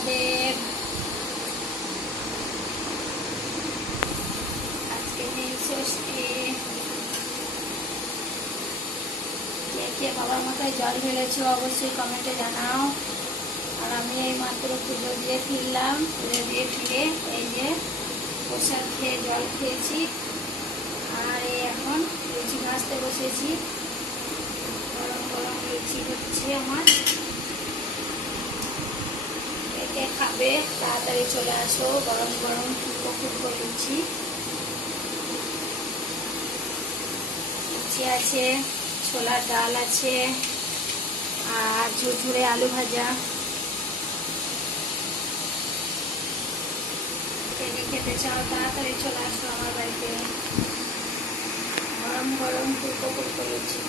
মহাদেব। আজকে নীল ষষ্ঠী। কে কে বাবার মাথায় জল ঢেলেছো অবশ্যই কমেন্টে জানাও। আর আমি এই মাত্র পুজো দিয়ে ফিরলাম। পুজো দিয়ে ফিরে এই যে প্রসাদ খেয়ে জল খেয়েছি। আর এই এখন লুচি ভাজতে বসেছি। গরম গরম লুচি হচ্ছে আমার। কে খাবে তাড়াতাড়ি চলে আসো। গরম গরম ফুলকো ফুলকো লুচি। লুচি আছে, ছোলার ডাল আছে, আর ঝুরঝুরে আলু ভাজা। খেতে চাও তাড়াতাড়ি চলে আসো আমার বাড়িতে। গরম গরম ফুলকো ফুলকো লুচি।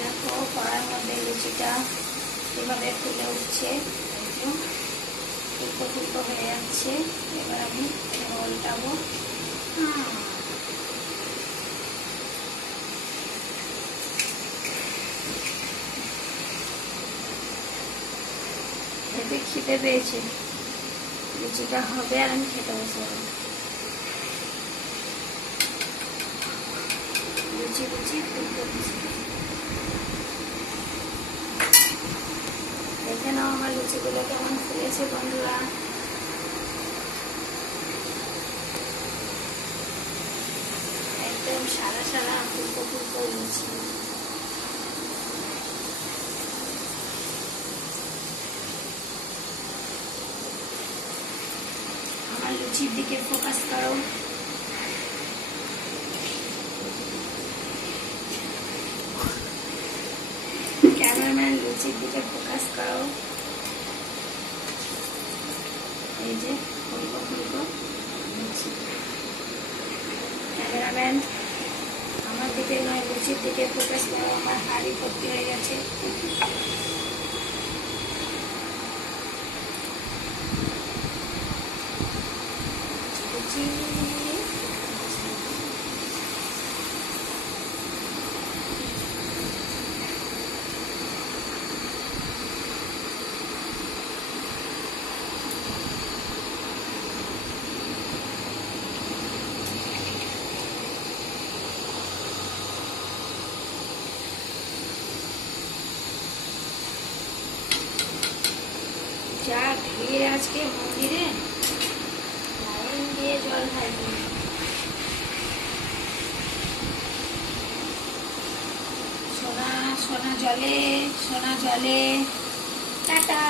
দেখো কড়ার মধ্যে লুচিটা এভাবে ফুলে উঠছে, ফুলকো ফুলকো হয়ে যাচ্ছে। এবার আমি উল্টাবো। এতে খিদে পেয়েছে, লুচিটা হবে আর আমি খেতে বসে যাবো। লুচি লুচি ফুলকো লুচি। দেখে নাও আমার লুচিগুলো কেমন ফুলেছে বন্ধুরা। একদম সাদা সাদা ফুলকো ফুলকো লুচি। আমার লুচির দিকে ফোকাস করো। ক্যামেরাম্যান লুচির দিকে ফোকাস করো। এই যে ফুলকো ফুলকো লুচি। ক্যামেরাম্যান আমার দিকে নয় লুচির দিকে ফোকাস করো। আমার হাড়ি ভর্তি হয়ে গেছে। লুচি যা ভিড় আজকে মন্দিরে, লাইন দিয়ে জল ঢালবে। সোনা সোনা জলে, সোনা জলে। টাটা।